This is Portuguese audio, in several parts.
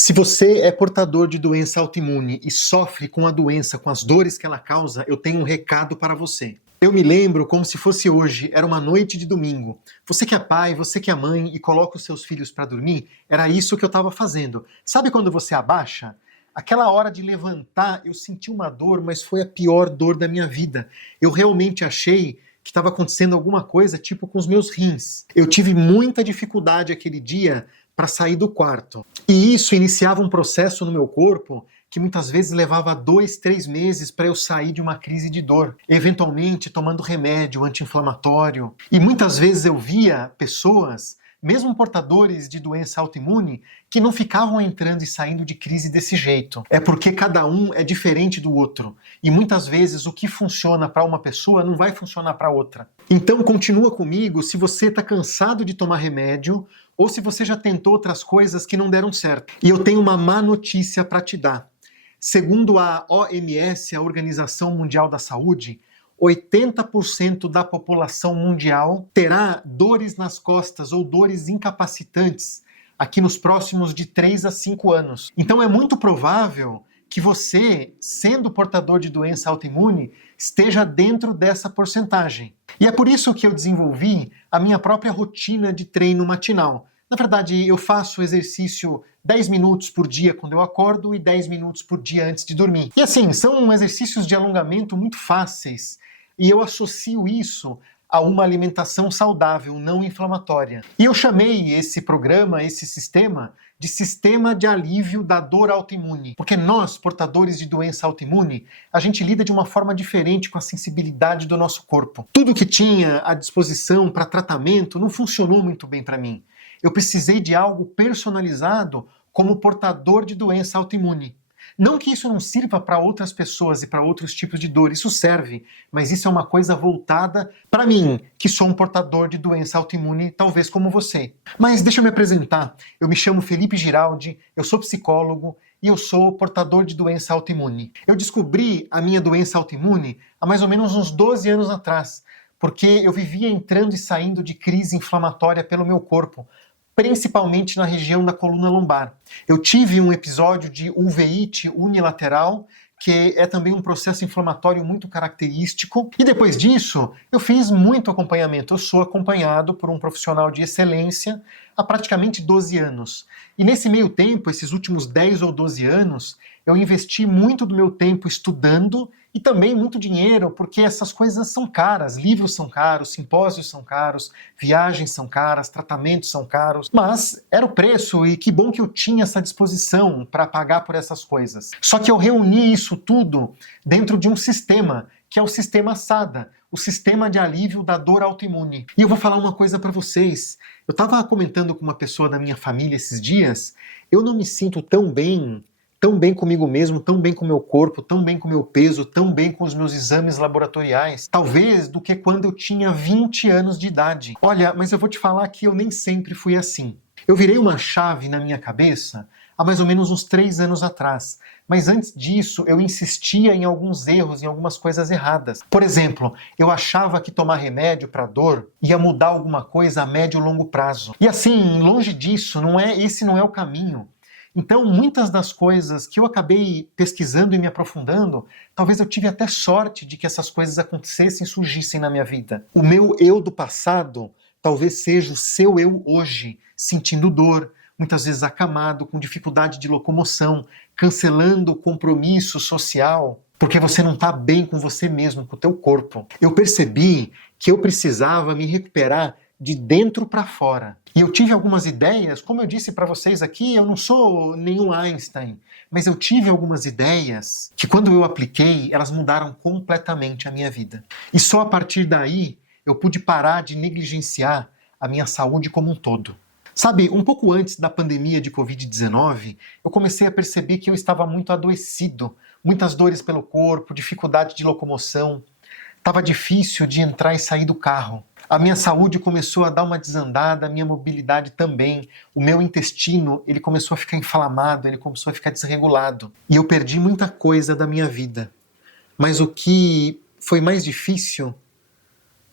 Se você é portador de doença autoimune e sofre com a doença, com as dores que ela causa, eu tenho um recado para você. Eu me lembro como se fosse hoje, era uma noite de domingo. Você que é pai, você que é mãe e coloca os seus filhos para dormir, era isso que eu estava fazendo. Sabe quando você abaixa? Aquela hora de levantar, eu senti uma dor, mas foi a pior dor da minha vida. Eu realmente achei que estava acontecendo alguma coisa, tipo com os meus rins. Eu tive muita dificuldade aquele dia para sair do quarto. E isso iniciava um processo no meu corpo que muitas vezes levava 2, 3 meses para eu sair de uma crise de dor, eventualmente tomando remédio anti-inflamatório. E muitas vezes eu via pessoas, mesmo portadores de doença autoimune, que não ficavam entrando e saindo de crise desse jeito. É porque cada um é diferente do outro. E muitas vezes o que funciona para uma pessoa não vai funcionar para outra. Então continua comigo se você está cansado de tomar remédio ou se você já tentou outras coisas que não deram certo. E eu tenho uma má notícia para te dar. Segundo a OMS, a Organização Mundial da Saúde, 80% da população mundial terá dores nas costas ou dores incapacitantes aqui nos próximos de 3 a 5 anos. Então é muito provável que você, sendo portador de doença autoimune, esteja dentro dessa porcentagem. E é por isso que eu desenvolvi a minha própria rotina de treino matinal. Na verdade, eu faço exercício 10 minutos por dia quando eu acordo e 10 minutos por dia antes de dormir. E assim, são exercícios de alongamento muito fáceis e eu associo isso a uma alimentação saudável, não inflamatória. E eu chamei esse programa, esse sistema, de sistema de alívio da dor autoimune. Porque nós, portadores de doença autoimune, a gente lida de uma forma diferente com a sensibilidade do nosso corpo. Tudo que tinha à disposição para tratamento não funcionou muito bem para mim. Eu precisei de algo personalizado como portador de doença autoimune. Não que isso não sirva para outras pessoas e para outros tipos de dor, isso serve, mas isso é uma coisa voltada para mim, que sou um portador de doença autoimune, talvez como você. Mas deixa eu me apresentar. Eu me chamo Felipe Giraldi, eu sou psicólogo e eu sou portador de doença autoimune. Eu descobri a minha doença autoimune há mais ou menos uns 12 anos atrás, porque eu vivia entrando e saindo de crise inflamatória pelo meu corpo, principalmente na região da coluna lombar. Eu tive um episódio de uveíte unilateral, que é também um processo inflamatório muito característico. E depois disso, eu fiz muito acompanhamento. Eu sou acompanhado por um profissional de excelência há praticamente 12 anos. E nesse meio tempo, esses últimos 10 ou 12 anos, eu investi muito do meu tempo estudando e também muito dinheiro, porque essas coisas são caras. Livros são caros, simpósios são caros, viagens são caras, tratamentos são caros. Mas era o preço e que bom que eu tinha essa disposição para pagar por essas coisas. Só que eu reuni isso tudo dentro de um sistema, que é o sistema SADA, o sistema de alívio da dor autoimune. E eu vou falar uma coisa para vocês. Eu estava comentando com uma pessoa da minha família esses dias, eu não me sinto tão bem comigo mesmo, tão bem com o meu corpo, tão bem com o meu peso, tão bem com os meus exames laboratoriais, talvez do que quando eu tinha 20 anos de idade. Olha, mas eu vou te falar que eu nem sempre fui assim. Eu virei uma chave na minha cabeça há mais ou menos uns 3 anos atrás. Mas antes disso, eu insistia em alguns erros, em algumas coisas erradas. Por exemplo, eu achava que tomar remédio para dor ia mudar alguma coisa a médio e longo prazo. E assim, longe disso, esse não é o caminho. Então, muitas das coisas que eu acabei pesquisando e me aprofundando, talvez eu tive até sorte de que essas coisas acontecessem e surgissem na minha vida. O meu eu do passado talvez seja o seu eu hoje, sentindo dor, muitas vezes acamado, com dificuldade de locomoção, cancelando o compromisso social, porque você não está bem com você mesmo, com o teu corpo. Eu percebi que eu precisava me recuperar de dentro para fora. E eu tive algumas ideias, como eu disse para vocês aqui, eu não sou nenhum Einstein, mas eu tive algumas ideias que quando eu apliquei, elas mudaram completamente a minha vida. E só a partir daí, eu pude parar de negligenciar a minha saúde como um todo. Sabe, um pouco antes da pandemia de Covid-19, eu comecei a perceber que eu estava muito adoecido, muitas dores pelo corpo, dificuldade de locomoção. Estava difícil de entrar e sair do carro. A minha saúde começou a dar uma desandada, a minha mobilidade também. O meu intestino, ele começou a ficar inflamado, ele começou a ficar desregulado. E eu perdi muita coisa da minha vida. Mas o que foi mais difícil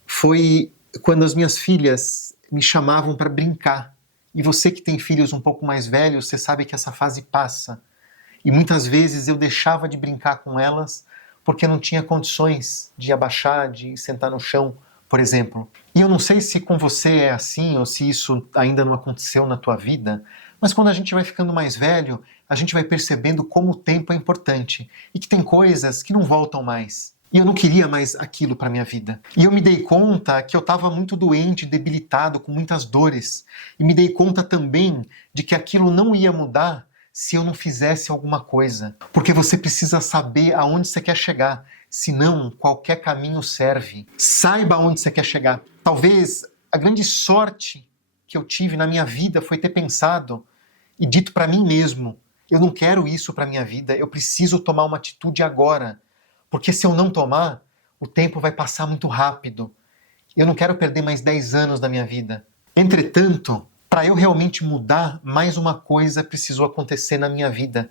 foi quando as minhas filhas me chamavam para brincar E você que tem filhos um pouco mais velhos, você sabe que essa fase passa. E muitas vezes eu deixava de brincar com elas porque não tinha condições de abaixar, de sentar no chão, por exemplo. E eu não sei se com você é assim ou se isso ainda não aconteceu na tua vida, mas quando a gente vai ficando mais velho, a gente vai percebendo como o tempo é importante e que tem coisas que não voltam mais. E eu não queria mais aquilo para minha vida. E eu me dei conta que eu estava muito doente, debilitado, com muitas dores. E me dei conta também de que aquilo não ia mudar se eu não fizesse alguma coisa. Porque você precisa saber aonde você quer chegar. Senão, qualquer caminho serve. Saiba aonde você quer chegar. Talvez a grande sorte que eu tive na minha vida foi ter pensado e dito para mim mesmo: eu não quero isso para minha vida, eu preciso tomar uma atitude agora. Porque se eu não tomar, o tempo vai passar muito rápido. Eu não quero perder mais 10 anos da minha vida. Entretanto, para eu realmente mudar, mais uma coisa precisou acontecer na minha vida.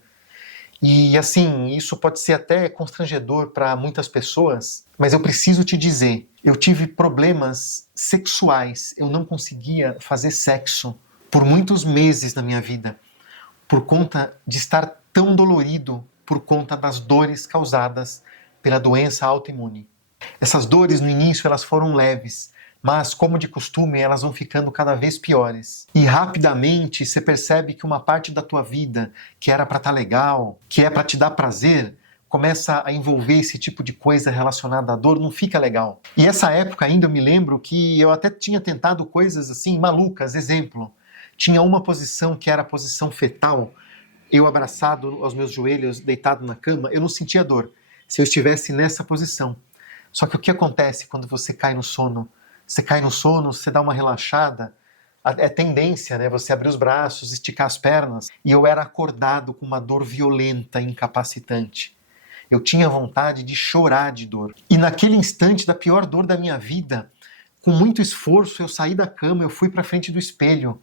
E assim, isso pode ser até constrangedor para muitas pessoas, mas eu preciso te dizer, eu tive problemas sexuais, eu não conseguia fazer sexo por muitos meses na minha vida, por conta de estar tão dolorido, por conta das dores causadas pela doença autoimune. Essas dores no início elas foram leves, mas como de costume elas vão ficando cada vez piores. E rapidamente você percebe que uma parte da tua vida que era para estar legal, que é para te dar prazer, começa a envolver esse tipo de coisa relacionada à dor, não fica legal. E essa época ainda eu me lembro que eu até tinha tentado coisas assim malucas, exemplo. Tinha uma posição que era a posição fetal, eu abraçado aos meus joelhos, deitado na cama, eu não sentia dor se eu estivesse nessa posição. Só que o que acontece quando você cai no sono? Você cai no sono, você dá uma relaxada, é tendência, né? Você abrir os braços, esticar as pernas. E eu era acordado com uma dor violenta e incapacitante. Eu tinha vontade de chorar de dor. E naquele instante da pior dor da minha vida, com muito esforço, eu saí da cama, eu fui para frente do espelho.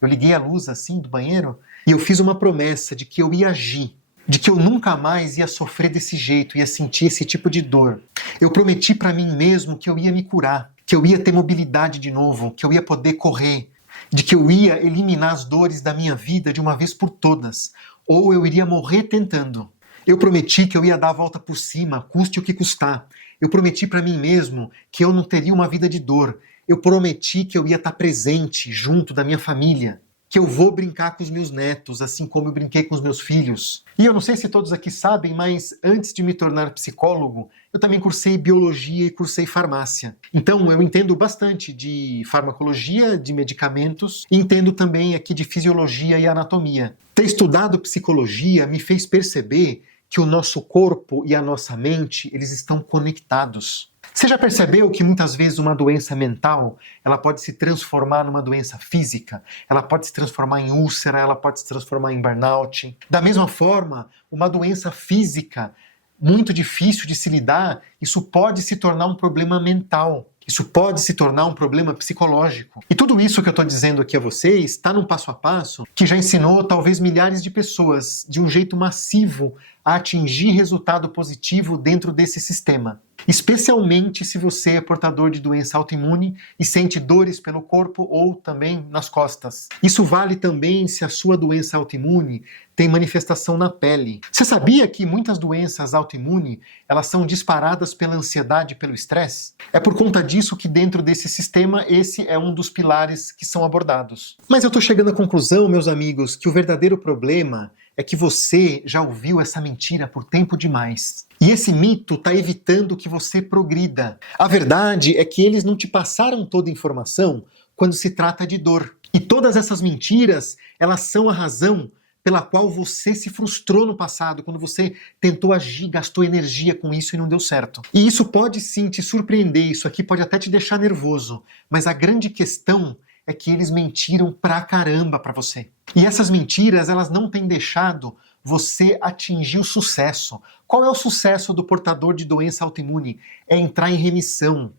Eu liguei a luz assim do banheiro e eu fiz uma promessa de que eu ia agir, de que eu nunca mais ia sofrer desse jeito, ia sentir esse tipo de dor. Eu prometi para mim mesmo que eu ia me curar, que eu ia ter mobilidade de novo, que eu ia poder correr, de que eu ia eliminar as dores da minha vida de uma vez por todas, ou eu iria morrer tentando. Eu prometi que eu ia dar a volta por cima, custe o que custar. Eu prometi para mim mesmo que eu não teria uma vida de dor. Eu prometi que eu ia estar presente junto da minha família, que eu vou brincar com os meus netos, assim como eu brinquei com os meus filhos. E eu não sei se todos aqui sabem, mas antes de me tornar psicólogo, eu também cursei biologia e cursei farmácia. Então eu entendo bastante de farmacologia, de medicamentos, e entendo também aqui de fisiologia e anatomia. Ter estudado psicologia me fez perceber que o nosso corpo e a nossa mente, eles estão conectados. Você já percebeu que muitas vezes uma doença mental, ela pode se transformar numa doença física? Ela pode se transformar em úlcera, ela pode se transformar em burnout. Da mesma forma, uma doença física muito difícil de se lidar, isso pode se tornar um problema mental. Isso pode se tornar um problema psicológico. E tudo isso que eu estou dizendo aqui a vocês está num passo a passo que já ensinou talvez milhares de pessoas de um jeito massivo a atingir resultado positivo dentro desse sistema. Especialmente se você é portador de doença autoimune e sente dores pelo corpo ou também nas costas. Isso vale também se a sua doença autoimune tem manifestação na pele. Você sabia que muitas doenças autoimunes, elas são disparadas pela ansiedade e pelo estresse? É por conta disso que dentro desse sistema, esse é um dos pilares que são abordados. Mas eu estou chegando à conclusão, meus amigos, que o verdadeiro problema é que você já ouviu essa mentira por tempo demais. E esse mito está evitando que você progrida. A verdade é que eles não te passaram toda a informação quando se trata de dor. E todas essas mentiras, elas são a razão pela qual você se frustrou no passado, quando você tentou agir, gastou energia com isso e não deu certo. E isso pode sim te surpreender, isso aqui pode até te deixar nervoso, mas a grande questão é que eles mentiram pra caramba pra você. E essas mentiras, elas não têm deixado você atingir o sucesso. Qual é o sucesso do portador de doença autoimune? É entrar em remissão.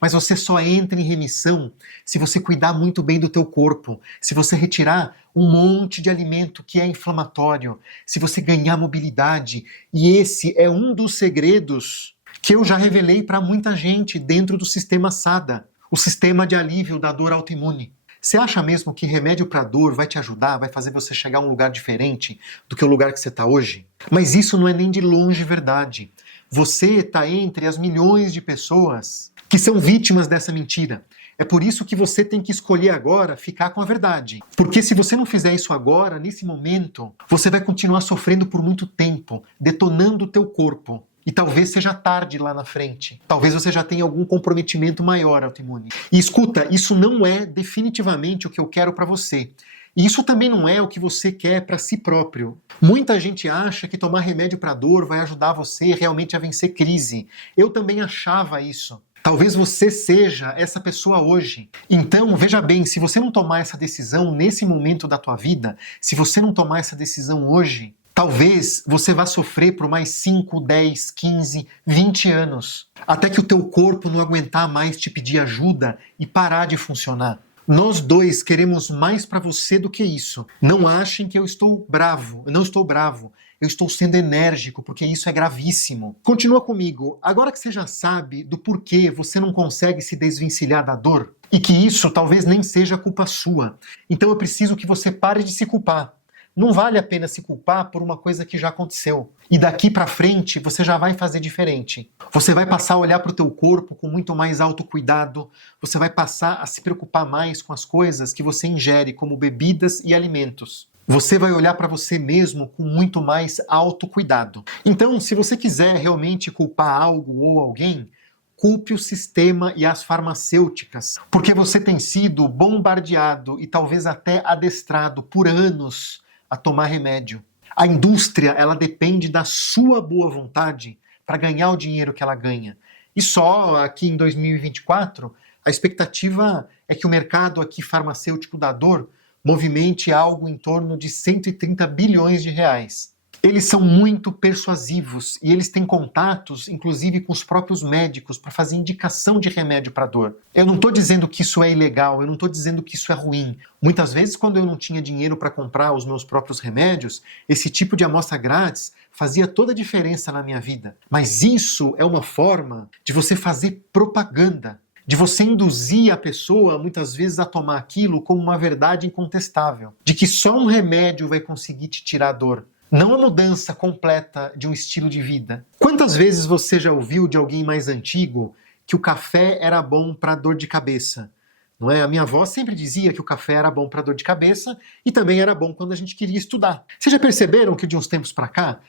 Mas você só entra em remissão se você cuidar muito bem do teu corpo, se você retirar um monte de alimento que é inflamatório, se você ganhar mobilidade. E esse é um dos segredos que eu já revelei para muita gente dentro do sistema SADA, o sistema de alívio da dor autoimune. Você acha mesmo que remédio para dor vai te ajudar, vai fazer você chegar a um lugar diferente do que o lugar que você está hoje? Mas isso não é nem de longe verdade. Você está entre as milhões de pessoas que são vítimas dessa mentira. É por isso que você tem que escolher agora ficar com a verdade. Porque se você não fizer isso agora, nesse momento, você vai continuar sofrendo por muito tempo, detonando o teu corpo. E talvez seja tarde lá na frente. Talvez você já tenha algum comprometimento maior autoimune. E escuta, isso não é definitivamente o que eu quero para você. E isso também não é o que você quer para si próprio. Muita gente acha que tomar remédio para dor vai ajudar você realmente a vencer crise. Eu também achava isso. Talvez você seja essa pessoa hoje. Então, veja bem, se você não tomar essa decisão nesse momento da tua vida, se você não tomar essa decisão hoje, talvez você vá sofrer por mais 5, 10, 15, 20 anos. Até que o teu corpo não aguentar mais te pedir ajuda e parar de funcionar. Nós dois queremos mais para você do que isso. Não achem que eu estou bravo. Eu não estou bravo. Eu estou sendo enérgico, porque isso é gravíssimo. Continua comigo. Agora que você já sabe do porquê você não consegue se desvencilhar da dor, e que isso talvez nem seja culpa sua, então eu preciso que você pare de se culpar. Não vale a pena se culpar por uma coisa que já aconteceu. E daqui pra frente você já vai fazer diferente. Você vai passar a olhar pro teu corpo com muito mais autocuidado. Você vai passar a se preocupar mais com as coisas que você ingere, como bebidas e alimentos. Você vai olhar para você mesmo com muito mais autocuidado. Então, se você quiser realmente culpar algo ou alguém, culpe o sistema e as farmacêuticas, porque você tem sido bombardeado e talvez até adestrado por anos a tomar remédio. A indústria, ela depende da sua boa vontade para ganhar o dinheiro que ela ganha. E só aqui em 2024, a expectativa é que o mercado aqui farmacêutico da dor movimente algo em torno de 130 bilhões de reais. Eles são muito persuasivos e eles têm contatos, inclusive com os próprios médicos, para fazer indicação de remédio para dor. Eu não estou dizendo que isso é ilegal, eu não estou dizendo que isso é ruim. Muitas vezes, quando eu não tinha dinheiro para comprar os meus próprios remédios, esse tipo de amostra grátis fazia toda a diferença na minha vida. Mas isso é uma forma de você fazer propaganda, de você induzir a pessoa, muitas vezes, a tomar aquilo como uma verdade incontestável, de que só um remédio vai conseguir te tirar a dor. Não a mudança completa de um estilo de vida. Quantas vezes você já ouviu de alguém mais antigo que o café era bom para dor de cabeça? Não é? A minha avó sempre dizia que o café era bom para dor de cabeça e também era bom quando a gente queria estudar. Vocês já perceberam que de uns tempos para cá,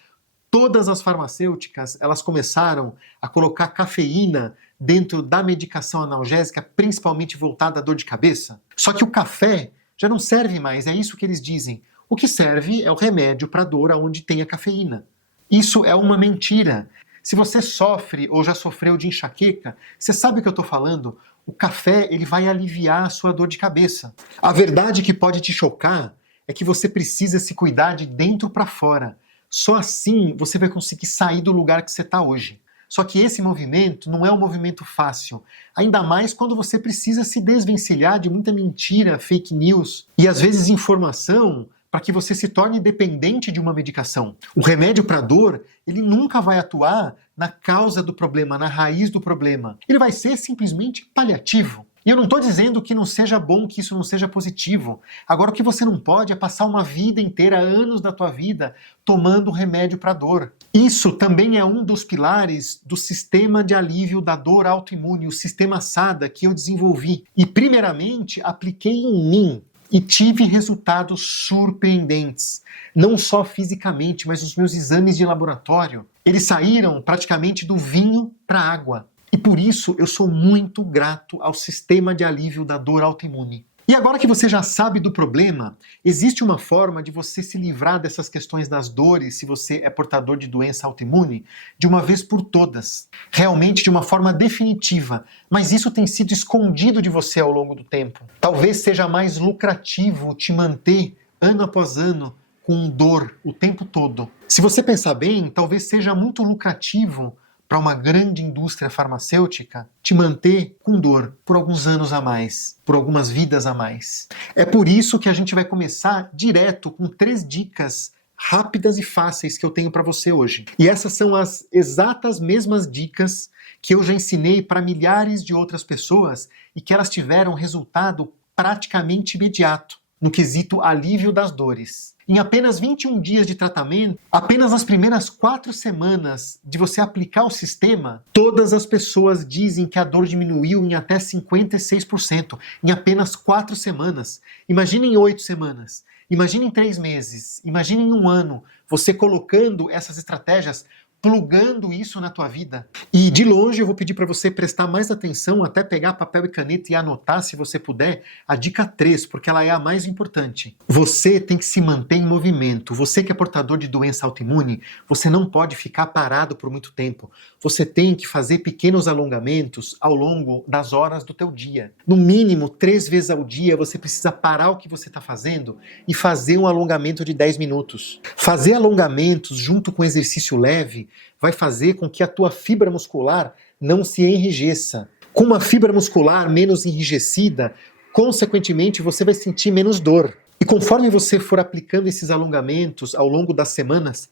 todas as farmacêuticas elas começaram a colocar cafeína dentro da medicação analgésica, principalmente voltada à dor de cabeça? Só que o café já não serve mais, é isso que eles dizem. O que serve é o remédio para dor onde tem a cafeína. Isso é uma mentira. Se você sofre ou já sofreu de enxaqueca, você sabe o que eu estou falando? O café ele vai aliviar a sua dor de cabeça. A verdade que pode te chocar é que você precisa se cuidar de dentro para fora. Só assim você vai conseguir sair do lugar que você está hoje. Só que esse movimento não é um movimento fácil. Ainda mais quando você precisa se desvencilhar de muita mentira, fake news e às vezes informação para que você se torne dependente de uma medicação. O remédio para dor, ele nunca vai atuar na causa do problema, na raiz do problema. Ele vai ser simplesmente paliativo. E eu não estou dizendo que não seja bom, que isso não seja positivo. Agora, o que você não pode é passar uma vida inteira, anos da tua vida, tomando remédio para dor. Isso também é um dos pilares do sistema de alívio da dor autoimune, o sistema SADA que eu desenvolvi. E, primeiramente, apliquei em mim. E tive resultados surpreendentes, não só fisicamente, mas os meus exames de laboratório. Eles saíram praticamente do vinho para a água. E por isso eu sou muito grato ao sistema de alívio da dor autoimune. E agora que você já sabe do problema, existe uma forma de você se livrar dessas questões das dores, se você é portador de doença autoimune, de uma vez por todas. Realmente de uma forma definitiva. Mas isso tem sido escondido de você ao longo do tempo. Talvez seja mais lucrativo te manter ano após ano com dor o tempo todo. Se você pensar bem, talvez seja muito lucrativo para uma grande indústria farmacêutica te manter com dor por alguns anos a mais, por algumas vidas a mais. É por isso que a gente vai começar direto com 3 dicas rápidas e fáceis que eu tenho para você hoje. E essas são as exatas mesmas dicas que eu já ensinei para milhares de outras pessoas e que elas tiveram resultado praticamente imediato no quesito alívio das dores. Em apenas 21 dias de tratamento, apenas nas primeiras 4 semanas de você aplicar o sistema, todas as pessoas dizem que a dor diminuiu em até 56%, em apenas 4 semanas. Imagine em 8 semanas, imagine em 3 meses, imagine em 1 ano, você colocando essas estratégias, plugando isso na tua vida. E de longe eu vou pedir para você prestar mais atenção, até pegar papel e caneta e anotar, se você puder, a dica 3, porque ela é a mais importante. Você tem que se manter em movimento. Você que é portador de doença autoimune, você não pode ficar parado por muito tempo. Você tem que fazer pequenos alongamentos ao longo das horas do teu dia. No mínimo, 3 vezes ao dia, você precisa parar o que você está fazendo e fazer um alongamento de 10 minutos. Fazer alongamentos junto com exercício leve vai fazer com que a tua fibra muscular não se enrijeça. Com uma fibra muscular menos enrijecida, consequentemente você vai sentir menos dor. E conforme você for aplicando esses alongamentos ao longo das semanas,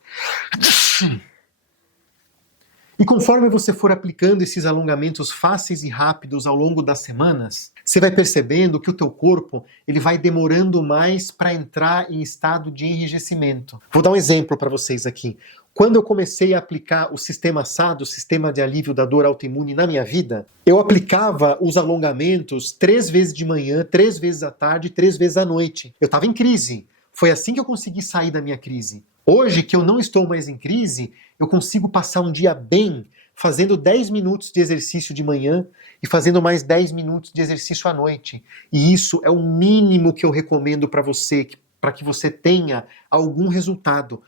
fáceis e rápidos ao longo das semanas, você vai percebendo que o teu corpo ele vai demorando mais para entrar em estado de enrijecimento. Vou dar um exemplo para vocês aqui. Quando eu comecei a aplicar o sistema SAD, o sistema de alívio da dor autoimune na minha vida, eu aplicava os alongamentos 3 vezes de manhã, 3 vezes à tarde, 3 vezes à noite. Eu estava em crise. Foi assim que eu consegui sair da minha crise. Hoje, que eu não estou mais em crise, eu consigo passar um dia bem fazendo 10 minutos de exercício de manhã e fazendo mais 10 minutos de exercício à noite. E isso é o mínimo que eu recomendo para você, para que você tenha algum resultado.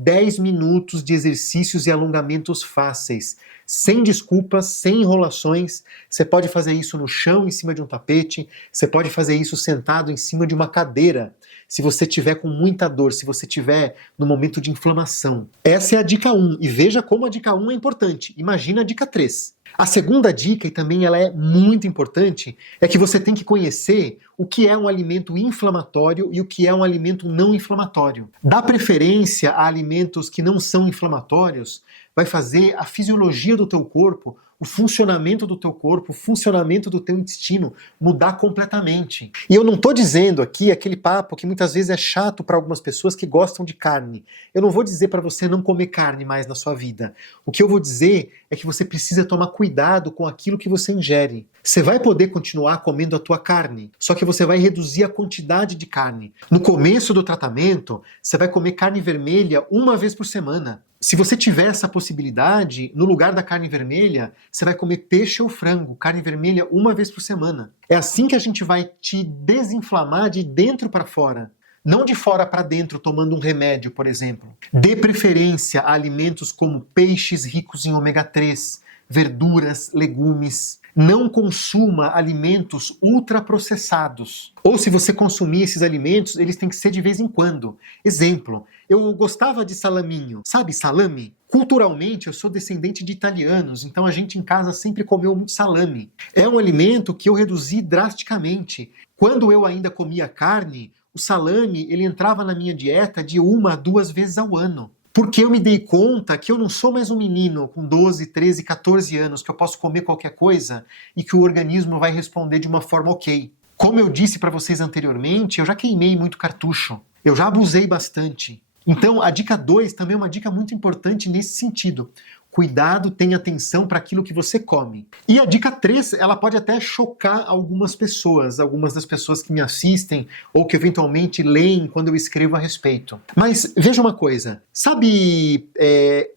10 minutos de exercícios e alongamentos fáceis, sem desculpas, sem enrolações. Você pode fazer isso no chão, em cima de um tapete, você pode fazer isso sentado em cima de uma cadeira, se você tiver com muita dor, se você tiver no momento de inflamação. Essa é a dica 1, e veja como a dica 1 é importante. Imagina a dica 3. A segunda dica, e também ela é muito importante, é que você tem que conhecer o que é um alimento inflamatório e o que é um alimento não inflamatório. Dar preferência a alimentos que não são inflamatórios vai fazer a fisiologia do teu corpo, o funcionamento do teu corpo, o funcionamento do teu intestino mudar completamente. E eu não estou dizendo aqui aquele papo que muitas vezes é chato para algumas pessoas que gostam de carne. Eu não vou dizer para você não comer carne mais na sua vida. O que eu vou dizer é que você precisa tomar cuidado com aquilo que você ingere. Você vai poder continuar comendo a tua carne, só que você vai reduzir a quantidade de carne. No começo do tratamento, você vai comer carne vermelha 1 vez por semana. Se você tiver essa possibilidade, no lugar da carne vermelha, você vai comer peixe ou frango, carne vermelha 1 vez por semana. É assim que a gente vai te desinflamar de dentro para fora. Não de fora para dentro, tomando um remédio, por exemplo. Dê preferência a alimentos como peixes ricos em ômega 3, verduras, legumes. Não consuma alimentos ultraprocessados. Ou se você consumir esses alimentos, eles têm que ser de vez em quando. Exemplo, eu gostava de salaminho. Sabe salame? Culturalmente, eu sou descendente de italianos, então a gente em casa sempre comeu muito salame. É um alimento que eu reduzi drasticamente. Quando eu ainda comia carne, o salame ele entrava na minha dieta de 1 a 2 vezes ao ano. Porque eu me dei conta que eu não sou mais um menino com 12, 13, 14 anos, que eu posso comer qualquer coisa e que o organismo vai responder de uma forma ok. Como eu disse para vocês anteriormente, eu já queimei muito cartucho. Eu já abusei bastante. Então, a dica 2 também é uma dica muito importante nesse sentido. Cuidado, tenha atenção para aquilo que você come. E a dica 3, ela pode até chocar algumas pessoas, algumas das pessoas que me assistem ou que eventualmente leem quando eu escrevo a respeito. Mas veja uma coisa, sabe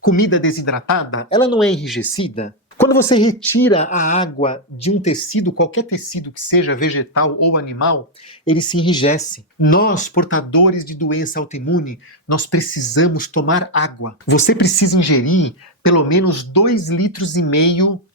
comida desidratada? Ela não é enrijecida? Quando você retira a água de um tecido, qualquer tecido que seja vegetal ou animal, ele se enrijece. Nós, portadores de doença autoimune, nós precisamos tomar água. Você precisa ingerir pelo menos 2,5 litros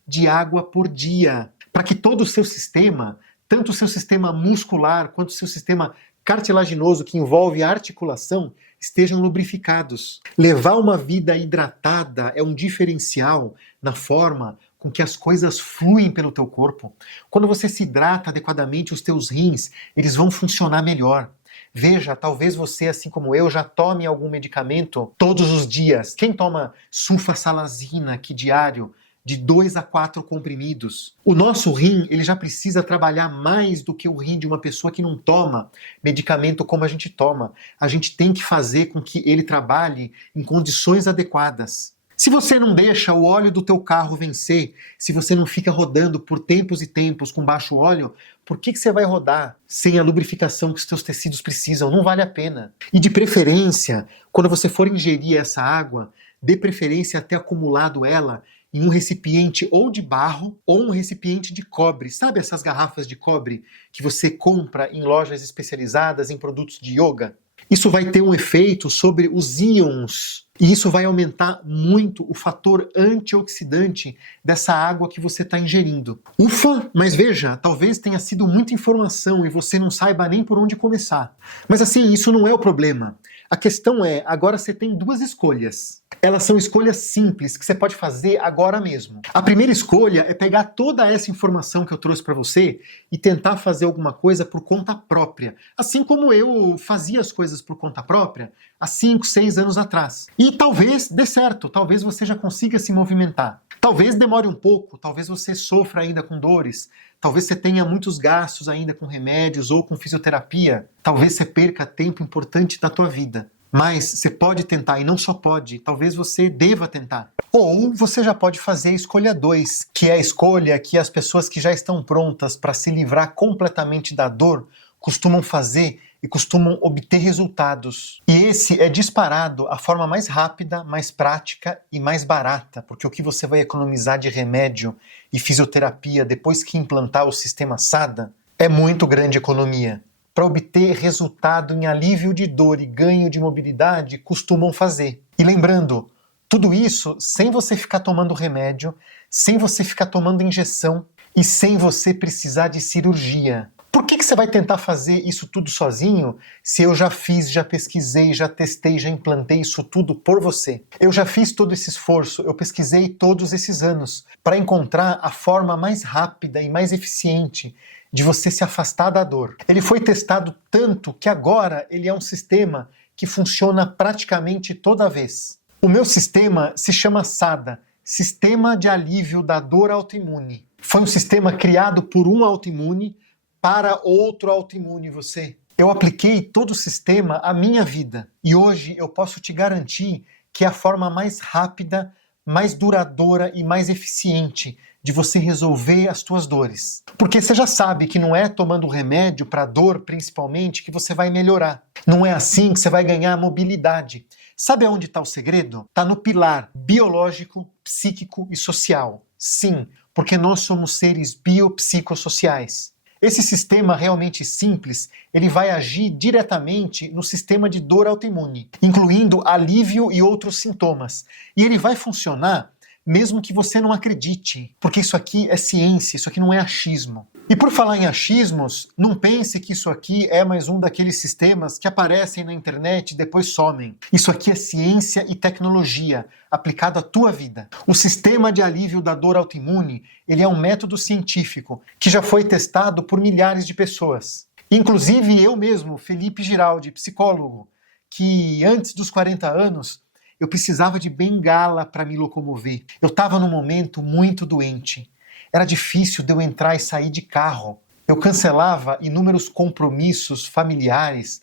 de água por dia, para que todo o seu sistema, tanto o seu sistema muscular quanto o seu sistema cartilaginoso, que envolve a articulação, estejam lubrificados. Levar uma vida hidratada é um diferencial na forma com que as coisas fluem pelo teu corpo. Quando você se hidrata adequadamente, os teus rins, eles vão funcionar melhor. Veja, talvez você, assim como eu, já tome algum medicamento todos os dias. Quem toma sulfasalazina aqui diário de 2 a 4 comprimidos. O nosso rim, ele já precisa trabalhar mais do que o rim de uma pessoa que não toma medicamento como a gente toma. A gente tem que fazer com que ele trabalhe em condições adequadas. Se você não deixa o óleo do teu carro vencer, se você não fica rodando por tempos e tempos com baixo óleo, por que você vai rodar sem a lubrificação que os teus tecidos precisam? Não vale a pena. E de preferência, quando você for ingerir essa água, dê preferência a ter acumulado ela em um recipiente ou de barro ou um recipiente de cobre. Sabe essas garrafas de cobre que você compra em lojas especializadas em produtos de yoga? Isso vai ter um efeito sobre os íons e isso vai aumentar muito o fator antioxidante dessa água que você está ingerindo. Ufa, mas veja, talvez tenha sido muita informação e você não saiba nem por onde começar. Mas assim, isso não é o problema. A questão é, agora você tem 2 escolhas. Elas são escolhas simples que você pode fazer agora mesmo. A primeira escolha é pegar toda essa informação que eu trouxe para você e tentar fazer alguma coisa por conta própria. Assim como eu fazia as coisas por conta própria há 5, 6 anos atrás. E talvez dê certo, talvez você já consiga se movimentar. Talvez demore um pouco, talvez você sofra ainda com dores, talvez você tenha muitos gastos ainda com remédios ou com fisioterapia, talvez você perca tempo importante da tua vida. Mas você pode tentar, e não só pode, talvez você deva tentar. Ou você já pode fazer a escolha 2, que é a escolha que as pessoas que já estão prontas para se livrar completamente da dor costumam fazer e costumam obter resultados. E esse é disparado a forma mais rápida, mais prática e mais barata, porque o que você vai economizar de remédio e fisioterapia depois que implantar o sistema SADA é muito grande economia. Para obter resultado em alívio de dor e ganho de mobilidade, costumam fazer. E lembrando, tudo isso sem você ficar tomando remédio, sem você ficar tomando injeção e sem você precisar de cirurgia. Por que você vai tentar fazer isso tudo sozinho se eu já fiz, já pesquisei, já testei, já implantei isso tudo por você? Eu já fiz todo esse esforço, eu pesquisei todos esses anos para encontrar a forma mais rápida e mais eficiente de você se afastar da dor. Ele foi testado tanto que agora ele é um sistema que funciona praticamente toda vez. O meu sistema se chama SADA, Sistema de Alívio da Dor Autoimune. Foi um sistema criado por um autoimune para outro autoimune, você. Eu apliquei todo o sistema à minha vida e hoje eu posso te garantir que é a forma mais rápida, mais duradoura e mais eficiente de você resolver as tuas dores. Porque você já sabe que não é tomando remédio para dor, principalmente, que você vai melhorar. Não é assim que você vai ganhar mobilidade. Sabe aonde está o segredo? Está no pilar biológico, psíquico e social. Sim, porque nós somos seres biopsicossociais. Esse sistema realmente simples, ele vai agir diretamente no sistema de dor autoimune, incluindo alívio e outros sintomas. E ele vai funcionar mesmo que você não acredite, porque isso aqui é ciência, isso aqui não é achismo. E por falar em achismos, não pense que isso aqui é mais um daqueles sistemas que aparecem na internet e depois somem. Isso aqui é ciência e tecnologia aplicado à tua vida. O sistema de alívio da dor autoimune, ele é um método científico que já foi testado por milhares de pessoas. Inclusive eu mesmo, Felipe Giraldi, psicólogo, que antes dos 40 anos eu precisava de bengala para me locomover. Eu estava num momento muito doente. Era difícil de eu entrar e sair de carro. Eu cancelava inúmeros compromissos familiares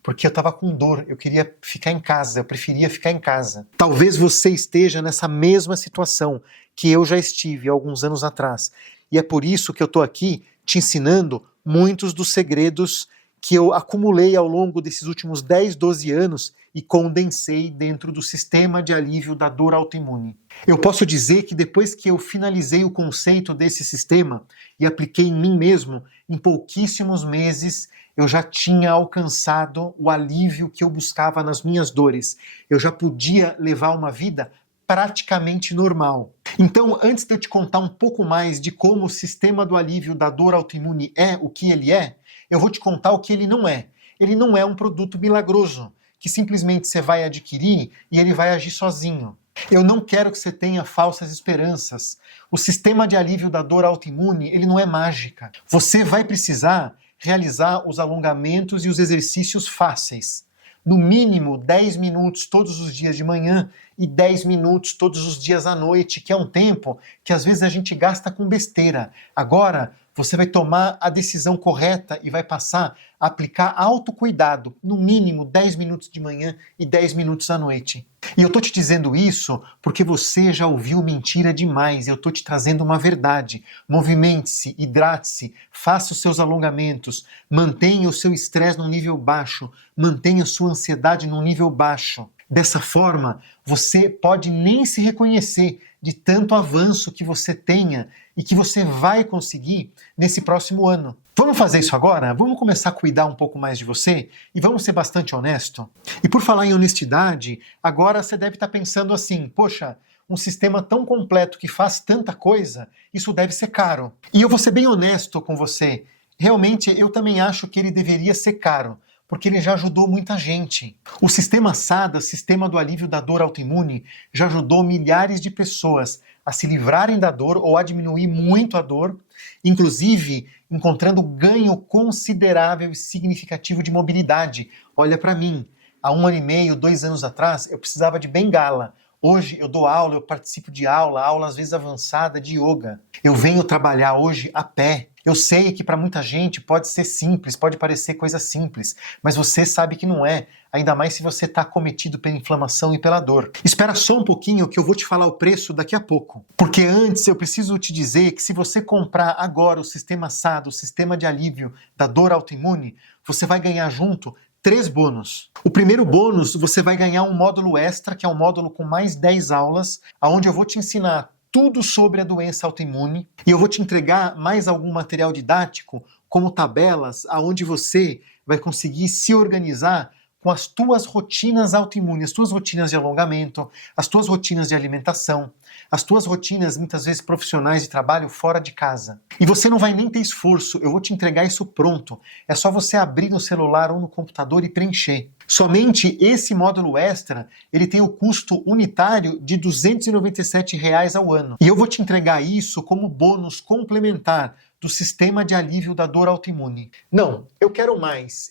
porque eu estava com dor. Eu queria ficar em casa, eu preferia ficar em casa. Talvez você esteja nessa mesma situação que eu já estive há alguns anos atrás. E é por isso que eu estou aqui te ensinando muitos dos segredos que eu acumulei ao longo desses últimos 10, 12 anos e condensei dentro do sistema de alívio da dor autoimune. Eu posso dizer que depois que eu finalizei o conceito desse sistema e apliquei em mim mesmo, em pouquíssimos meses eu já tinha alcançado o alívio que eu buscava nas minhas dores. Eu já podia levar uma vida praticamente normal. Então, antes de eu te contar um pouco mais de como o sistema do alívio da dor autoimune é o que ele é, eu vou te contar o que ele não é. Ele não é um produto milagroso, que simplesmente você vai adquirir e ele vai agir sozinho. Eu não quero que você tenha falsas esperanças. O sistema de alívio da dor autoimune, ele não é mágica. Você vai precisar realizar os alongamentos e os exercícios fáceis. no mínimo 10 minutos todos os dias de manhã e 10 minutos todos os dias à noite, que é um tempo que às vezes a gente gasta com besteira. Agora, você vai tomar a decisão correta e vai passar a aplicar autocuidado, no mínimo 10 minutos de manhã e 10 minutos à noite. E eu tô te dizendo isso porque você já ouviu mentira demais. Eu tô te trazendo uma verdade. Movimente-se, hidrate-se, faça os seus alongamentos, mantenha o seu estresse num nível baixo, mantenha a sua ansiedade num nível baixo. Dessa forma, você pode nem se reconhecer de tanto avanço que você tenha e que você vai conseguir nesse próximo ano. Vamos fazer isso agora? Vamos começar a cuidar um pouco mais de você? E vamos ser bastante honesto? E por falar em honestidade, agora você deve estar pensando assim, poxa, um sistema tão completo que faz tanta coisa, isso deve ser caro. E eu vou ser bem honesto com você, realmente eu também acho que ele deveria ser caro, porque ele já ajudou muita gente. O sistema SADA, Sistema do Alívio da Dor Autoimune, já ajudou milhares de pessoas a se livrarem da dor ou a diminuir muito a dor, inclusive encontrando ganho considerável e significativo de mobilidade. Olha para mim, há 1 ano e meio, 2 anos atrás, eu precisava de bengala. Hoje eu dou aula, eu participo de aula às vezes avançada de yoga. Eu venho trabalhar hoje a pé. Eu sei que para muita gente pode ser simples, pode parecer coisa simples, mas você sabe que não é, ainda mais se você está acometido pela inflamação e pela dor. Espera só um pouquinho que eu vou te falar o preço daqui a pouco. Porque antes eu preciso te dizer que se você comprar agora o Sistema SADA, o Sistema de Alívio da Dor Autoimune, você vai ganhar junto 3 bônus. O primeiro bônus, você vai ganhar um módulo extra, que é um módulo com mais 10 aulas, onde eu vou te ensinar tudo sobre a doença autoimune e eu vou te entregar mais algum material didático, como tabelas, aonde você vai conseguir se organizar com as tuas rotinas autoimunes, as tuas rotinas de alongamento, as tuas rotinas de alimentação, as tuas rotinas, muitas vezes profissionais de trabalho fora de casa. E você não vai nem ter esforço, eu vou te entregar isso pronto. É só você abrir no celular ou no computador e preencher. Somente esse módulo extra, ele tem o custo unitário de R$ 297 ao ano. E eu vou te entregar isso como bônus complementar do Sistema de Alívio da Dor Autoimune. Não, eu quero mais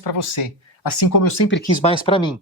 para você, assim como eu sempre quis mais para mim.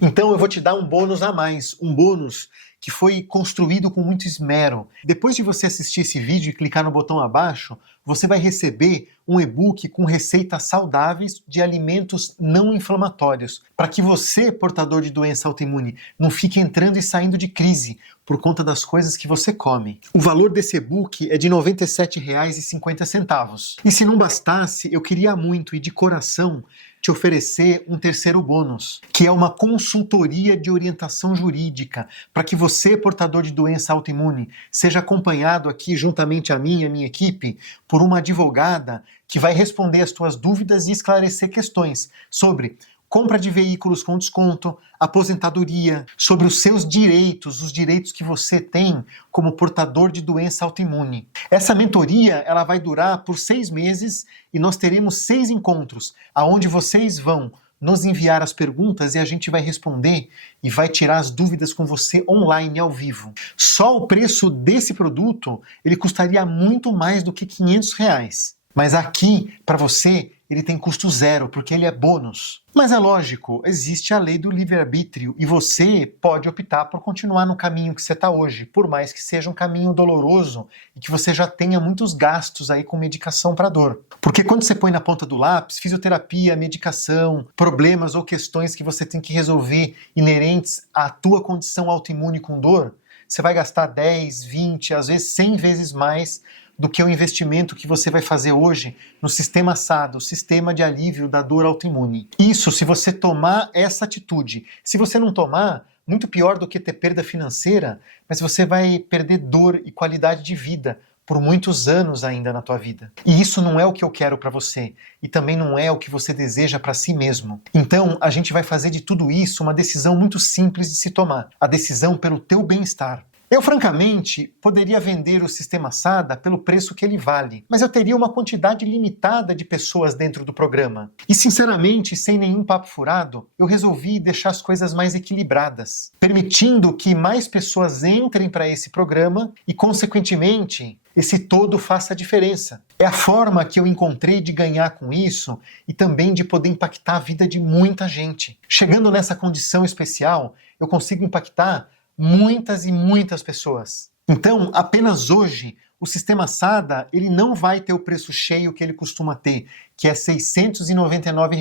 Então eu vou te dar um bônus a mais, um bônus que foi construído com muito esmero. Depois de você assistir esse vídeo e clicar no botão abaixo, você vai receber um e-book com receitas saudáveis de alimentos não inflamatórios, para que você, portador de doença autoimune, não fique entrando e saindo de crise por conta das coisas que você come. O valor desse e-book é de R$ 97,50. E se não bastasse, eu queria muito e de coração te oferecer um terceiro bônus, que é uma consultoria de orientação jurídica, para que você, portador de doença autoimune, seja acompanhado aqui juntamente a mim e a minha equipe por uma advogada que vai responder as tuas dúvidas e esclarecer questões sobre compra de veículos com desconto, aposentadoria, sobre os seus direitos, os direitos que você tem como portador de doença autoimune. Essa mentoria ela vai durar por 6 meses e nós teremos 6 encontros, aonde vocês vão nos enviar as perguntas e a gente vai responder e vai tirar as dúvidas com você online, ao vivo. Só o preço desse produto ele custaria muito mais do que R$ 500. Mas aqui, para você, ele tem custo zero, porque ele é bônus. Mas é lógico, existe a lei do livre-arbítrio e você pode optar por continuar no caminho que você está hoje, por mais que seja um caminho doloroso e que você já tenha muitos gastos aí com medicação para dor. Porque quando você põe na ponta do lápis, fisioterapia, medicação, problemas ou questões que você tem que resolver inerentes à tua condição autoimune com dor, você vai gastar 10, 20, às vezes 100 vezes mais do que o investimento que você vai fazer hoje no Sistema SADA, o Sistema de Alívio da Dor Autoimune. Isso se você tomar essa atitude. Se você não tomar, muito pior do que ter perda financeira, mas você vai perder dor e qualidade de vida por muitos anos ainda na tua vida. E isso não é o que eu quero para você, e também não é o que você deseja para si mesmo. Então, a gente vai fazer de tudo isso uma decisão muito simples de se tomar, a decisão pelo teu bem-estar. Eu, francamente, poderia vender o Sistema SADA pelo preço que ele vale, mas eu teria uma quantidade limitada de pessoas dentro do programa. E, sinceramente, sem nenhum papo furado, eu resolvi deixar as coisas mais equilibradas, permitindo que mais pessoas entrem para esse programa e, consequentemente, esse todo faça a diferença. É a forma que eu encontrei de ganhar com isso e também de poder impactar a vida de muita gente. Chegando nessa condição especial, eu consigo impactar muitas e muitas pessoas. Então, apenas hoje, o sistema SADA ele não vai ter o preço cheio que ele costuma ter, que é R$ 699.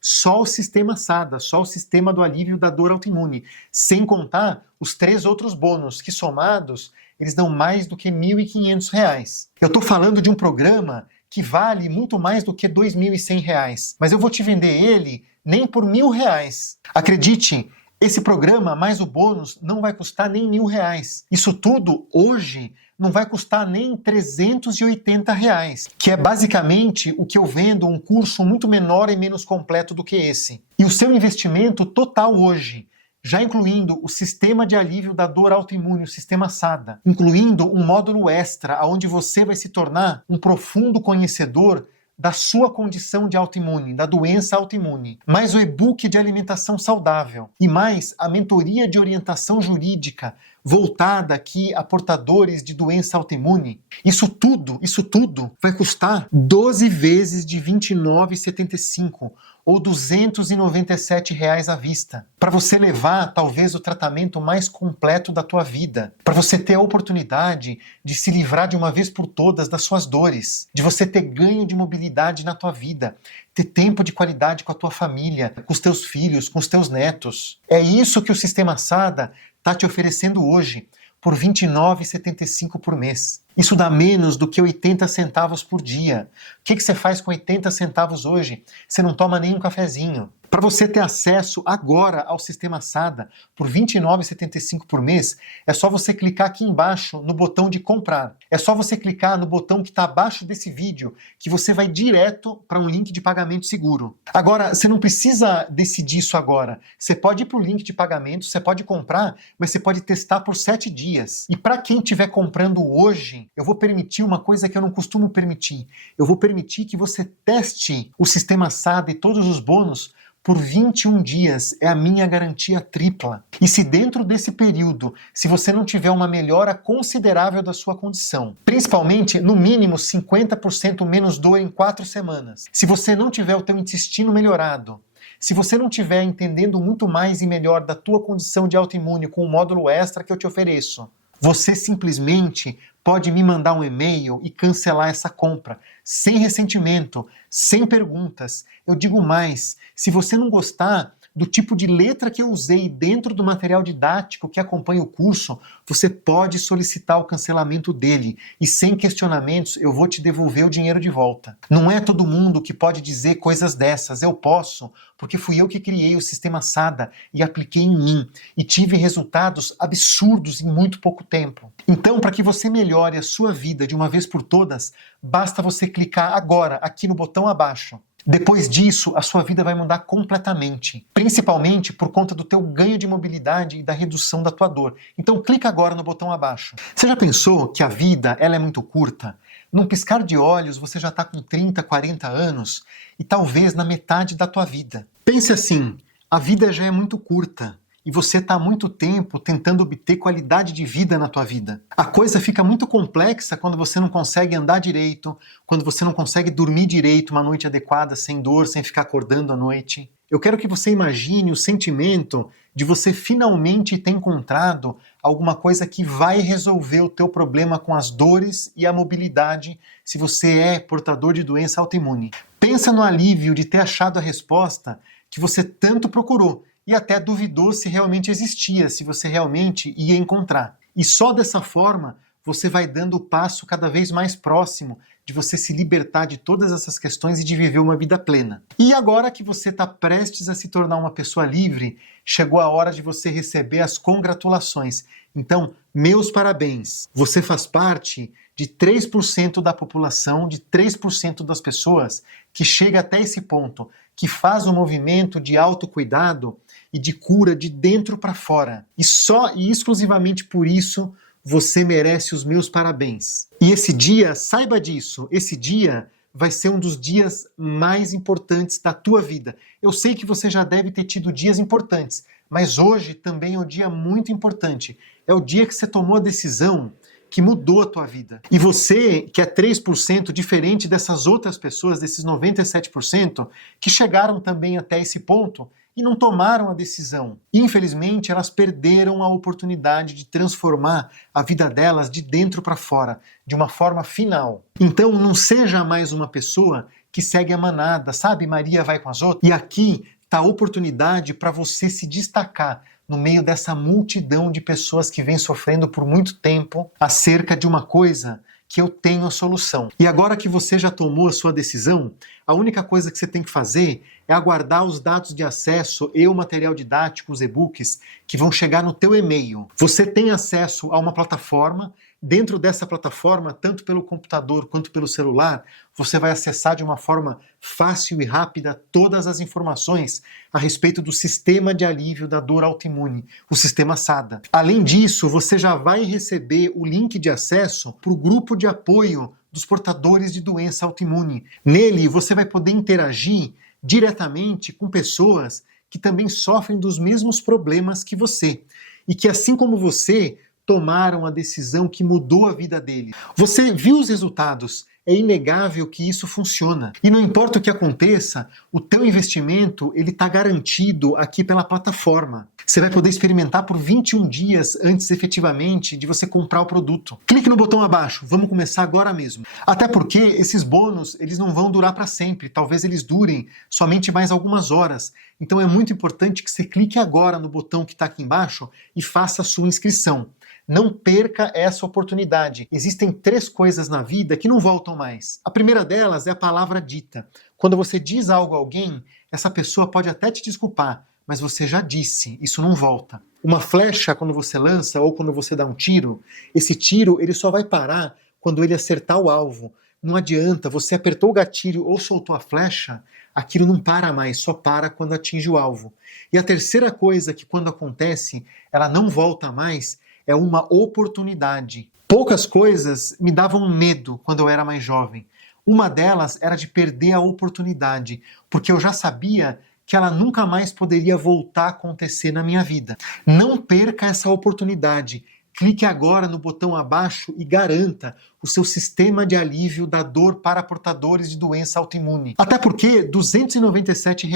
Só o sistema SADA, só o sistema do alívio da dor autoimune, sem contar os 3 outros bônus, que somados, eles dão mais do que R$ 1.500. Eu estou falando de um programa que vale muito mais do que R$ 2.100, mas eu vou te vender ele nem por R$ 1.000. Acredite, esse programa mais o bônus não vai custar nem R$ 1.000. Isso tudo, hoje, não vai custar nem R$ 380, que é basicamente o que eu vendo um curso muito menor e menos completo do que esse. E o seu investimento total hoje, já incluindo o sistema de alívio da dor autoimune, o sistema SADA, incluindo um módulo extra, onde você vai se tornar um profundo conhecedor da sua condição de autoimune, da doença autoimune, mais o e-book de alimentação saudável e mais a mentoria de orientação jurídica voltada aqui a portadores de doença autoimune. Isso tudo vai custar 12 vezes de R$ 29,75 ou R$ 297 à vista, para você levar talvez o tratamento mais completo da tua vida, para você ter a oportunidade de se livrar de uma vez por todas das suas dores, de você ter ganho de mobilidade na tua vida, ter tempo de qualidade com a tua família, com os teus filhos, com os teus netos. É isso que o sistema SADA está te oferecendo hoje, por R$ 29,75 por mês. Isso dá menos do que 80 centavos por dia. O que você faz com 80 centavos hoje? Você não toma nem um cafezinho. Para você ter acesso agora ao sistema SADA por R$ 29,75 por mês, é só você clicar aqui embaixo no botão de comprar. É só você clicar no botão que está abaixo desse vídeo, que você vai direto para um link de pagamento seguro. Agora, você não precisa decidir isso agora. Você pode ir para o link de pagamento, você pode comprar, mas você pode testar por 7 dias. E para quem estiver comprando hoje, eu vou permitir uma coisa que eu não costumo permitir. Eu vou permitir que você teste o sistema SADA e todos os bônus por 21 dias, é a minha garantia tripla. E se dentro desse período, se você não tiver uma melhora considerável da sua condição, principalmente, no mínimo, 50% menos dor em 4 semanas, se você não tiver o teu intestino melhorado, se você não estiver entendendo muito mais e melhor da tua condição de autoimune com o módulo extra que eu te ofereço, você simplesmente pode me mandar um e-mail e cancelar essa compra, sem ressentimento, sem perguntas. Eu digo mais, se você não gostar do tipo de letra que eu usei dentro do material didático que acompanha o curso, você pode solicitar o cancelamento dele e sem questionamentos eu vou te devolver o dinheiro de volta. Não é todo mundo que pode dizer coisas dessas, eu posso, porque fui eu que criei o sistema SADA e apliquei em mim e tive resultados absurdos em muito pouco tempo. Então, para que você melhore a sua vida de uma vez por todas, basta você clicar agora aqui no botão abaixo. Depois disso, a sua vida vai mudar completamente, principalmente por conta do teu ganho de mobilidade e da redução da tua dor. Então clica agora no botão abaixo. Você já pensou que a vida ela é muito curta? Num piscar de olhos você já está com 30, 40 anos e talvez na metade da tua vida. Pense assim, a vida já é muito curta. E você está há muito tempo tentando obter qualidade de vida na tua vida. A coisa fica muito complexa quando você não consegue andar direito, quando você não consegue dormir direito uma noite adequada, sem dor, sem ficar acordando à noite. Eu quero que você imagine o sentimento de você finalmente ter encontrado alguma coisa que vai resolver o teu problema com as dores e a mobilidade se você é portador de doença autoimune. Pensa no alívio de ter achado a resposta que você tanto procurou, e até duvidou se realmente existia, se você realmente ia encontrar. E só dessa forma você vai dando o passo cada vez mais próximo de você se libertar de todas essas questões e de viver uma vida plena. E agora que você está prestes a se tornar uma pessoa livre, chegou a hora de você receber as congratulações. Então, meus parabéns! Você faz parte de 3% da população, de 3% das pessoas que chega até esse ponto, que faz o movimento de autocuidado e de cura de dentro para fora. E só e exclusivamente por isso você merece os meus parabéns. E esse dia, saiba disso, esse dia vai ser um dos dias mais importantes da tua vida. Eu sei que você já deve ter tido dias importantes, mas hoje também é um dia muito importante. É o dia que você tomou a decisão que mudou a tua vida. E você, que é 3% diferente dessas outras pessoas, desses 97%, que chegaram também até esse ponto e não tomaram a decisão. Infelizmente, elas perderam a oportunidade de transformar a vida delas de dentro para fora, de uma forma final. Então, não seja mais uma pessoa que segue a manada, sabe? Maria vai com as outras. E aqui está a oportunidade para você se destacar no meio dessa multidão de pessoas que vem sofrendo por muito tempo acerca de uma coisa que eu tenho a solução. E agora que você já tomou a sua decisão, a única coisa que você tem que fazer é aguardar os dados de acesso e o material didático, os e-books, que vão chegar no teu e-mail. Você tem acesso a uma plataforma. Dentro dessa plataforma, tanto pelo computador quanto pelo celular, você vai acessar de uma forma fácil e rápida todas as informações a respeito do sistema de alívio da dor autoimune, o sistema SADA. Além disso, você já vai receber o link de acesso para o grupo de apoio dos portadores de doença autoimune. Nele, você vai poder interagir diretamente com pessoas que também sofrem dos mesmos problemas que você e que, assim como você, tomaram a decisão que mudou a vida dele. Você viu os resultados, é inegável que isso funciona. E não importa o que aconteça, o teu investimento ele está garantido aqui pela plataforma. Você vai poder experimentar por 21 dias antes efetivamente de você comprar o produto. Clique no botão abaixo, vamos começar agora mesmo. Até porque esses bônus eles não vão durar para sempre, talvez eles durem somente mais algumas horas. Então é muito importante que você clique agora no botão que está aqui embaixo e faça a sua inscrição. Não perca essa oportunidade. Existem 3 coisas na vida que não voltam mais. A primeira delas é a palavra dita. Quando você diz algo a alguém, essa pessoa pode até te desculpar, mas você já disse, isso não volta. Uma flecha, quando você lança ou quando você dá um tiro, esse tiro ele só vai parar quando ele acertar o alvo. Não adianta, você apertou o gatilho ou soltou a flecha, aquilo não para mais, só para quando atinge o alvo. E a terceira coisa que quando acontece, ela não volta mais, é uma oportunidade. Poucas coisas me davam medo quando eu era mais jovem. Uma delas era de perder a oportunidade, porque eu já sabia que ela nunca mais poderia voltar a acontecer na minha vida. Não perca essa oportunidade. Clique agora no botão abaixo e garanta o seu sistema de alívio da dor para portadores de doença autoimune. Até porque R$ 297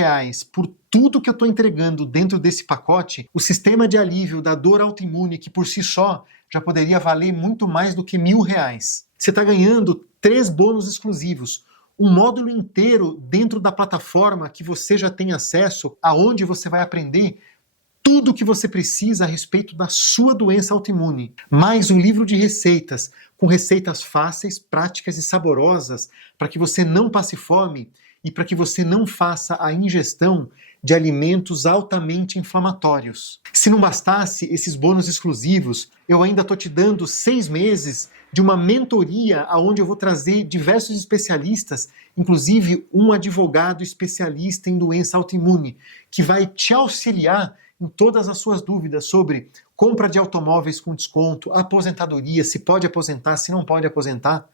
por tudo que eu estou entregando dentro desse pacote, o sistema de alívio da dor autoimune, que por si só já poderia valer muito mais do que R$ 1.000. Você está ganhando 3 bônus exclusivos, um módulo inteiro dentro da plataforma que você já tem acesso, aonde você vai aprender tudo o que você precisa a respeito da sua doença autoimune, mais um livro de receitas, com receitas fáceis, práticas e saborosas, para que você não passe fome e para que você não faça a ingestão de alimentos altamente inflamatórios. Se não bastasse esses bônus exclusivos, eu ainda estou te dando 6 meses de uma mentoria onde eu vou trazer diversos especialistas, inclusive um advogado especialista em doença autoimune, que vai te auxiliar em todas as suas dúvidas sobre compra de automóveis com desconto, aposentadoria, se pode aposentar, se não pode aposentar.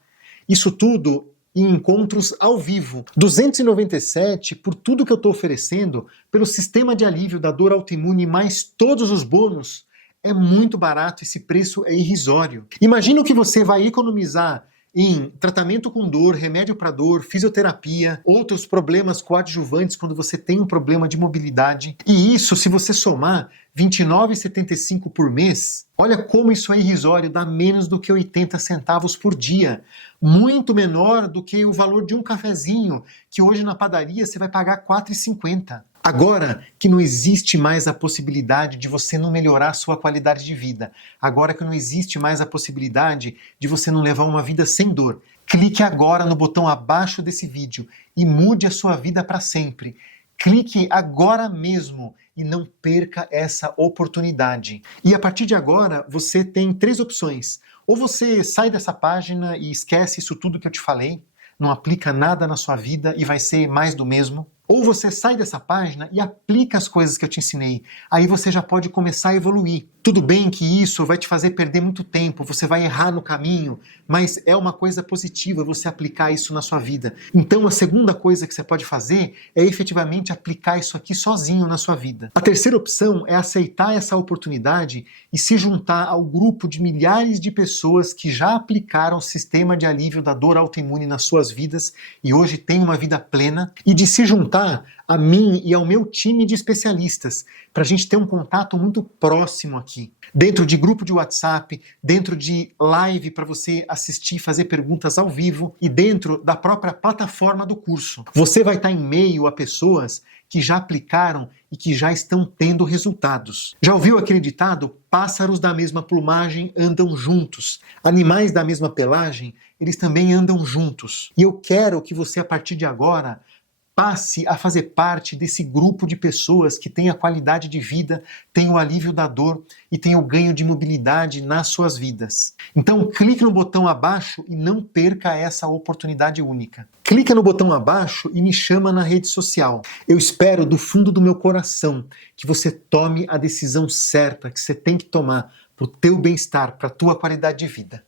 Isso tudo em encontros ao vivo. 297 por tudo que eu estou oferecendo, pelo sistema de alívio da dor autoimune mais todos os bônus, é muito barato, esse preço é irrisório. Imagina o que você vai economizar em tratamento com dor, remédio para dor, fisioterapia, outros problemas coadjuvantes quando você tem um problema de mobilidade. E isso, se você somar R$ 29,75 por mês, olha como isso é irrisório, dá menos do que 80 centavos por dia. Muito menor do que o valor de um cafezinho, que hoje na padaria você vai pagar R$ 4,50. Agora que não existe mais a possibilidade de você não melhorar a sua qualidade de vida, agora que não existe mais a possibilidade de você não levar uma vida sem dor, clique agora no botão abaixo desse vídeo e mude a sua vida para sempre. Clique agora mesmo e não perca essa oportunidade. E a partir de agora, você tem 3 opções. Ou você sai dessa página e esquece isso tudo que eu te falei, não aplica nada na sua vida e vai ser mais do mesmo. Ou você sai dessa página e aplica as coisas que eu te ensinei. Aí você já pode começar a evoluir. Tudo bem que isso vai te fazer perder muito tempo, você vai errar no caminho, mas é uma coisa positiva você aplicar isso na sua vida. Então a segunda coisa que você pode fazer é efetivamente aplicar isso aqui sozinho na sua vida. A terceira opção é aceitar essa oportunidade e se juntar ao grupo de milhares de pessoas que já aplicaram o sistema de alívio da dor autoimune nas suas vidas e hoje têm uma vida plena, e de se juntar a mim e ao meu time de especialistas, para a gente ter um contato muito próximo aqui. Dentro de grupo de WhatsApp, dentro de live para você assistir e fazer perguntas ao vivo e dentro da própria plataforma do curso. Você vai estar em meio a pessoas que já aplicaram e que já estão tendo resultados. Já ouviu aquele ditado? Pássaros da mesma plumagem andam juntos. Animais da mesma pelagem, eles também andam juntos. E eu quero que você, a partir de agora, passe a fazer parte desse grupo de pessoas que tem a qualidade de vida, tem o alívio da dor e tem o ganho de mobilidade nas suas vidas. Então clique no botão abaixo e não perca essa oportunidade única. Clica no botão abaixo e me chama na rede social. Eu espero do fundo do meu coração que você tome a decisão certa que você tem que tomar para o teu bem-estar, para a tua qualidade de vida.